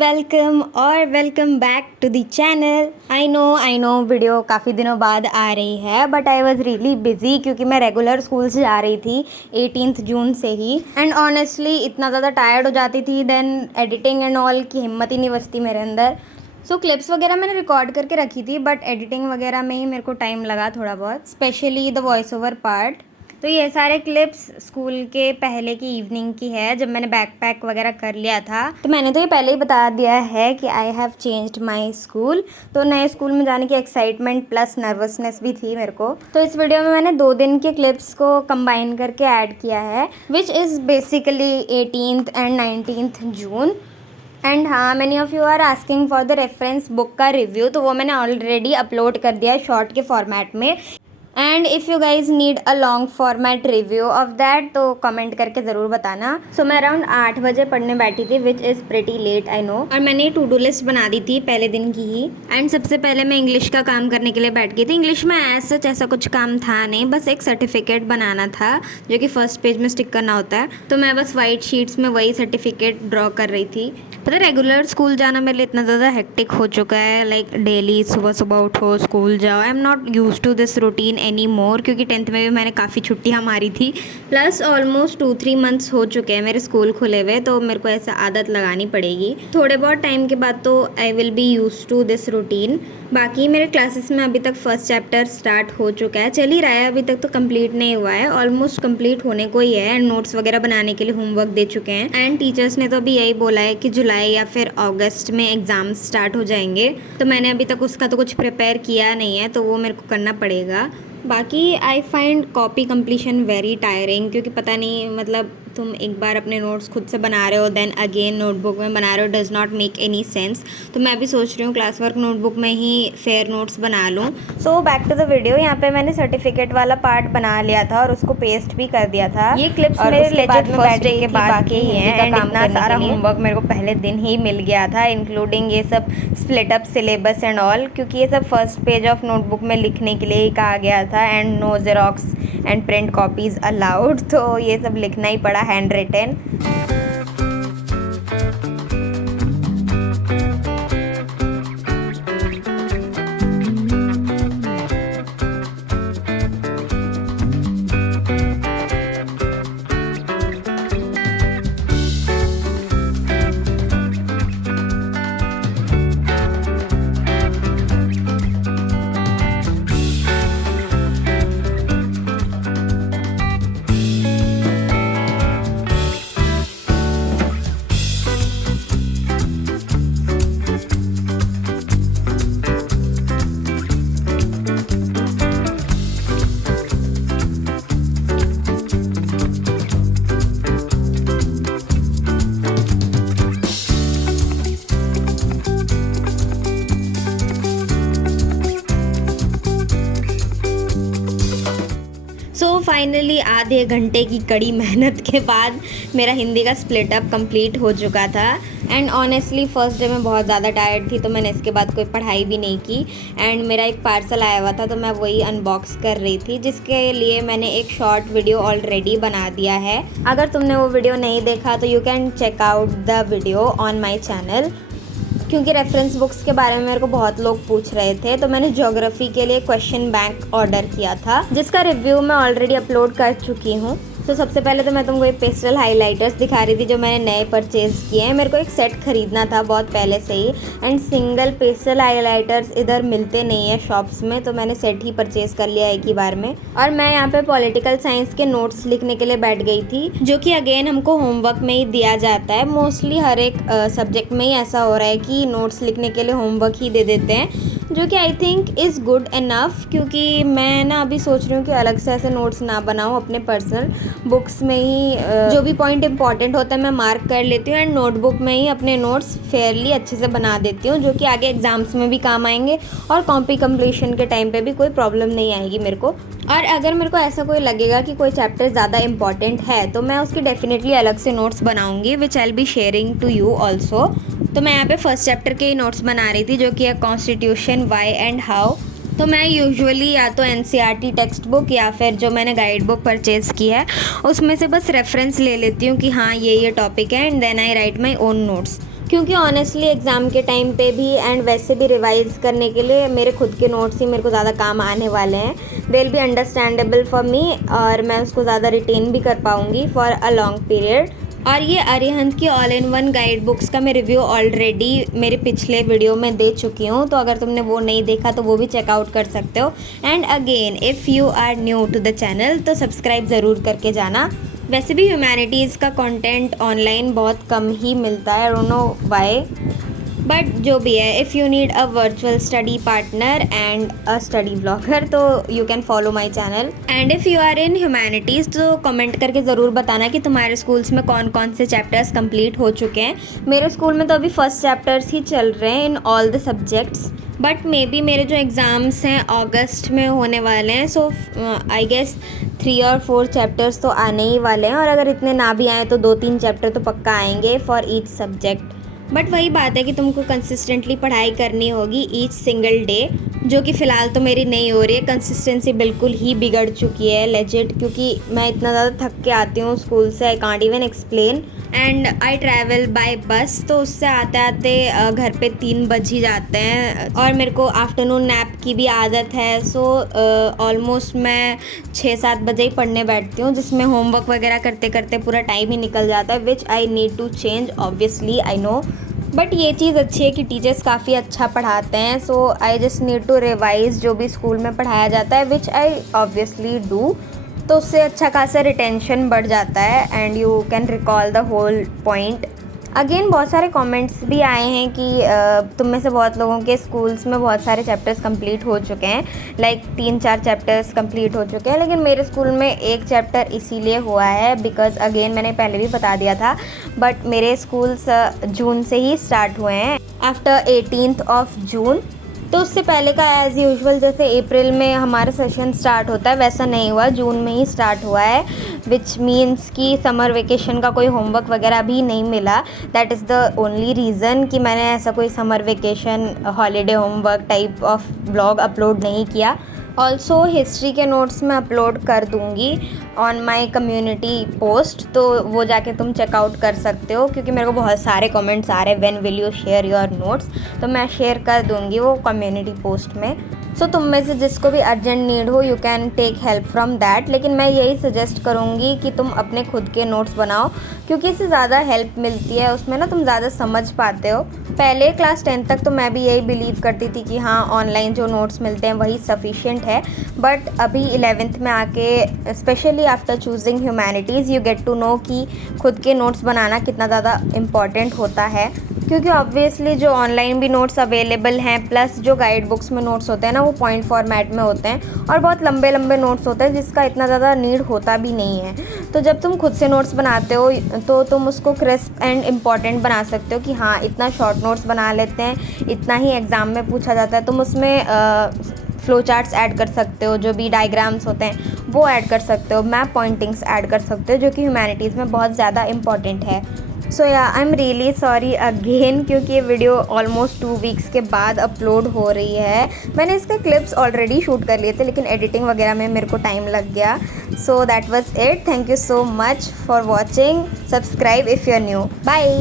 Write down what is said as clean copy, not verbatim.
Welcome back to the channel. I know video काफ़ी दिनों बाद आ रही है, but I was really busy क्योंकि मैं रेगुलर स्कूल से जा रही थी 18 जून से ही। एंड ऑनेस्टली इतना ज़्यादा टायर्ड हो जाती थी देन एडिटिंग एंड ऑल की हिम्मत ही नहीं बचती मेरे अंदर। सो क्लिप्स वगैरह मैंने रिकॉर्ड करके रखी थी, बट एडिटिंग वगैरह में ही मेरे को टाइम लगा थोड़ा बहुत, specially the voice over part. तो ये सारे क्लिप्स स्कूल के पहले की इवनिंग की है, जब मैंने बैकपैक वगैरह कर लिया था। तो मैंने तो ये पहले ही बता दिया है कि I have changed my school. तो नए स्कूल में जाने की एक्साइटमेंट प्लस नर्वसनेस भी थी मेरे को। तो इस वीडियो में मैंने 2 दिन के क्लिप्स को कंबाइन करके ऐड किया है, which is basically 18th and 19th June. And हाँ, many of you are asking for the reference book का रिव्यू, तो वो मैंने ऑलरेडी अपलोड कर दिया है शॉर्ट के फॉर्मेट में। And if you guys need a long format review of that तो कमेंट करके ज़रूर बताना। सो मैं अराउंड 8 बजे पढ़ने बैठी थी, which is pretty late I know. और मैंने टू डू लिस्ट बना दी थी पहले दिन की ही। एंड सबसे पहले मैं इंग्लिश का काम करने के लिए बैठ गई थी। इंग्लिश में ऐसा कुछ काम था नहीं, बस एक सर्टिफिकेट बनाना था जो कि फर्स्ट पेज में स्टिक करना होता है। तो मैं बस वाइट शीट्स में वही सर्टिफिकेट ड्रॉ कर रही थी। पता है, रेगुलर स्कूल जाना मेरे लिए इतना ज़्यादा हेक्टिक हो चुका है, लाइक डेली सुबह सुबह उठो स्कूल जाओ। I am not use to this routine any more, क्योंकि 10th में भी मैंने काफ़ी छुट्टियाँ मारी थी। प्लस ऑलमोस्ट 2-3 मंथ्स हो चुके हैं मेरे स्कूल खुले हुए, तो मेरे को ऐसा आदत लगानी पड़ेगी। थोड़े बहुत टाइम के बाद तो I will be use to this routine. बाकी मेरे क्लासेस में अभी तक फर्स्ट चैप्टर स्टार्ट हो चुका है, चल ही रहा है, अभी तक तो कंप्लीट नहीं हुआ है, ऑलमोस्ट कंप्लीट होने को ही है। एंड नोट्स वगैरह बनाने के लिए होमवर्क दे चुके हैं। एंड टीचर्स ने तो अभी यही बोला है कि जुलाई या फिर अगस्त में एग्ज़ाम स्टार्ट हो जाएंगे। तो मैंने अभी तक उसका तो कुछ प्रिपेयर किया नहीं है, तो वो मेरे को करना पड़ेगा। बाकी I find copy completion very tiring, क्योंकि पता नहीं, मतलब तुम एक बार अपने नोट्स खुद से बना रहे हो देन अगेन नोटबुक में बना रहे हो, does not make any sense. तो मैं भी सोच रही हूँ क्लास वर्क नोटबुक में ही फेयर नोट्स बना लूँ। So back to the video. यहाँ पे मैंने सर्टिफिकेट वाला पार्ट बना लिया था और उसको पेस्ट भी कर दिया था। ये क्लिप्स मेरे लेजिट फर्स्ट डे के बाद के ही हैं। एंड इतना सारा होमवर्क मेरे को पहले दिन ही मिल गया था, इंक्लूडिंग ये सब split up syllabus and all, क्योंकि ये सब फर्स्ट पेज ऑफ नोटबुक में लिखने के लिए ही कहा गया था। And no xerox and print copies allowed, तो ये सब लिखना ही पड़ा हैंड रिटन। सो फाइनली आधे घंटे की कड़ी मेहनत के बाद मेरा हिंदी का स्प्लिट अप कंप्लीट हो चुका था। एंड ऑनेस्टली फर्स्ट डे में बहुत ज़्यादा टायर्ड थी, तो मैंने इसके बाद कोई पढ़ाई भी नहीं की। एंड मेरा एक पार्सल आया हुआ था, तो मैं वही अनबॉक्स कर रही थी, जिसके लिए मैंने एक शॉर्ट वीडियो ऑलरेडी बना दिया है। अगर तुमने वो वीडियो नहीं देखा तो you can check out the video on my channel, क्योंकि रेफरेंस बुक्स के बारे में मेरे को बहुत लोग पूछ रहे थे। तो मैंने ज्योग्राफी के लिए क्वेश्चन बैंक ऑर्डर किया था, जिसका रिव्यू मैं ऑलरेडी अपलोड कर चुकी हूँ। तो सबसे पहले तो मैं तुमको ये पेस्टल हाइलाइटर्स दिखा रही थी जो मैंने नए परचेज़ किए हैं। मेरे को एक सेट ख़रीदना था बहुत पहले से ही, एंड सिंगल पेस्टल हाइलाइटर्स इधर मिलते नहीं है शॉप्स में, तो मैंने सेट ही परचेज़ कर लिया एक ही बार में। और मैं यहाँ पे पॉलिटिकल साइंस के नोट्स लिखने के लिए बैठ गई थी, जो कि अगेन हमको होमवर्क में ही दिया जाता है। मोस्टली हर एक सब्जेक्ट में ही ऐसा हो रहा है कि नोट्स लिखने के लिए होमवर्क ही दे देते हैं, जो कि I think is good enough. क्योंकि मैं ना अभी सोच रही हूँ कि अलग से ऐसे नोट्स ना बनाऊँ, अपने पर्सनल बुक्स में ही जो भी पॉइंट इंपॉर्टेंट होता है मैं मार्क कर लेती हूँ, एंड नोटबुक में ही अपने नोट्स फेयरली अच्छे से बना देती हूँ, जो कि आगे एग्जाम्स में भी काम आएंगे और कॉपी कंप्लीशन के टाइम पे भी कोई प्रॉब्लम नहीं आएगी मेरे को। और अगर मेरे को ऐसा कोई लगेगा कि कोई चैप्टर ज़्यादा इंपॉर्टेंट है, तो मैं उसकी डेफिनेटली अलग से नोट्स बनाऊँगी, which I will be sharing to you also. तो मैं यहाँ पे फर्स्ट चैप्टर के ही नोट्स बना रही थी, जो कि है कॉन्स्टिट्यूशन वाई एंड हाउ। तो मैं यूजुअली या तो एनसीईआरटी टेक्स्ट बुक या फिर जो मैंने गाइड बुक परचेज़ की है उसमें से बस रेफरेंस ले लेती हूँ कि हाँ ये टॉपिक है, and then I write my own notes. क्योंकि ऑनेस्टली एग्ज़ाम के टाइम पे भी एंड वैसे भी रिवाइज़ करने के लिए मेरे खुद के नोट्स ही मेरे को ज़्यादा काम आने वाले हैं। They will be understandable for me और मैं उसको ज़्यादा रिटेन भी कर पाऊँगी फॉर अ लॉन्ग पीरियड। और ये अरिहंत की all in one guide books का मैं रिव्यू ऑलरेडी मेरे पिछले वीडियो में दे चुकी हूँ, तो अगर तुमने वो नहीं देखा तो वो भी चेकआउट कर सकते हो। And again if you are new to the channel तो सब्सक्राइब ज़रूर करके जाना। वैसे भी ह्यूमैनिटीज़ का कंटेंट ऑनलाइन बहुत कम ही मिलता है, I don't know why, but जो भी है, if you need a virtual study partner and a study blogger तो you can follow my channel. And if you are in humanities तो कमेंट करके ज़रूर बताना कि तुम्हारे स्कूल्स में कौन कौन से चैप्टर्स कंप्लीट हो चुके हैं। मेरे स्कूल में तो अभी फर्स्ट चैप्टर्स ही चल रहे हैं in all the subjects, but may be मेरे जो एग्ज़ाम्स हैं अगस्त में होने वाले हैं, सो आई गेस 3 और 4 चैप्टर्स तो आने ही वाले हैं, और अगर इतने ना भी आए तो 2-3 चैप्टर तो पक्का आएंगे फॉर ईच सब्जेक्ट। बट वही बात है कि तुमको कंसिस्टेंटली पढ़ाई करनी होगी ईच सिंगल डे, जो कि फ़िलहाल तो मेरी नहीं हो रही है। कंसिस्टेंसी बिल्कुल ही बिगड़ चुकी है लेजिट, क्योंकि मैं इतना ज़्यादा थक के आती हूँ स्कूल से, I can't even explain. And I travel by बस, तो उससे आते आते घर पे 3 बज ही जाते हैं, और मेरे को आफ्टरनून नैप की भी आदत है। सो ऑलमोस्ट मैं 6-7 बजे ही पढ़ने बैठती हूँ, जिसमें होमवर्क वगैरह करते करते पूरा टाइम ही निकल जाता है, which I need to change obviously, I know. But ये चीज़ अच्छी है कि टीचर्स काफ़ी अच्छा पढ़ाते हैं, so I just need to revise जो भी स्कूल में पढ़ाया जाता है, विच आई ऑब्वियसली डू। तो उससे अच्छा खासा रिटेंशन बढ़ जाता है and you can recall the whole point. Again बहुत सारे कमेंट्स भी आए हैं कि तुम में से बहुत लोगों के स्कूल्स में बहुत सारे चैप्टर्स कंप्लीट हो चुके हैं, लाइक 3-4 चैप्टर्स कंप्लीट हो चुके हैं, लेकिन मेरे स्कूल में एक चैप्टर इसीलिए हुआ है बिकॉज़ अगेन मैंने पहले भी बता दिया था, बट मेरे स्कूल्स जून से ही स्टार्ट हुए हैं, आफ्टर 18th ऑफ जून। तो उससे पहले का एज़ यूजुअल जैसे अप्रैल में हमारा सेशन स्टार्ट होता है वैसा नहीं हुआ, जून में ही स्टार्ट हुआ है, विच मीन्स कि समर वेकेशन का कोई होमवर्क वगैरह भी नहीं मिला। That is the only reason कि मैंने ऐसा कोई summer vacation holiday homework type of blog upload नहीं किया। ऑल्सो हिस्ट्री के नोट्स मैं अपलोड कर दूँगी ऑन माई कम्युनिटी पोस्ट, तो वो जाके तुम चेकआउट कर सकते हो, क्योंकि मेरे को बहुत सारे कमेंट्स आ रहे हैं when will you share your notes, तो मैं शेयर कर दूँगी वो कम्युनिटी पोस्ट में। सो तुम में से जिसको भी अर्जेंट नीड हो you can take help from that, लेकिन मैं यही सजेस्ट करूँगी कि तुम अपने खुद के नोट्स बनाओ, क्योंकि इससे ज़्यादा हेल्प मिलती है, उसमें ना तुम ज़्यादा समझ पाते हो। पहले क्लास 10 तक तो मैं भी यही बिलीव करती थी कि हाँ ऑनलाइन जो नोट्स मिलते हैं वही सफिशिएंट है, बट अभी 11th में आके specially after choosing humanities you get to know कि खुद के नोट्स बनाना कितना ज़्यादा इम्पॉर्टेंट होता है, क्योंकि ऑब्वियसली जो ऑनलाइन भी नोट्स अवेलेबल हैं प्लस जो गाइड बुक्स में नोट्स होते हैं ना वो पॉइंट फॉर्मेट में होते हैं, और बहुत लंबे लंबे नोट्स होते हैं जिसका इतना ज़्यादा नीड होता भी नहीं है। तो जब तुम खुद से नोट्स बनाते हो तो तुम उसको क्रिस्प एंड इम्पॉर्टेंट बना सकते हो कि हाँ इतना शॉर्ट नोट्स बना लेते हैं, इतना ही एग्ज़ाम में पूछा जाता है। तुम उसमें फ्लो चार्ट्स ऐड कर सकते हो, जो भी डायग्राम्स होते हैं वो ऐड कर सकते हो, मैप पॉइंटिंग्स ऐड कर सकते हो, जो कि ह्यूमैनिटीज़ में बहुत ज़्यादा इंपॉर्टेंट है। सो या I am really sorry again, क्योंकि ये वीडियो ऑलमोस्ट 2 वीक्स के बाद अपलोड हो रही है। मैंने इसके क्लिप्स ऑलरेडी शूट कर लिए थे, लेकिन एडिटिंग वगैरह में मेरे को टाइम लग गया। So that was it, thank you so much for watching, subscribe if you are new, bye.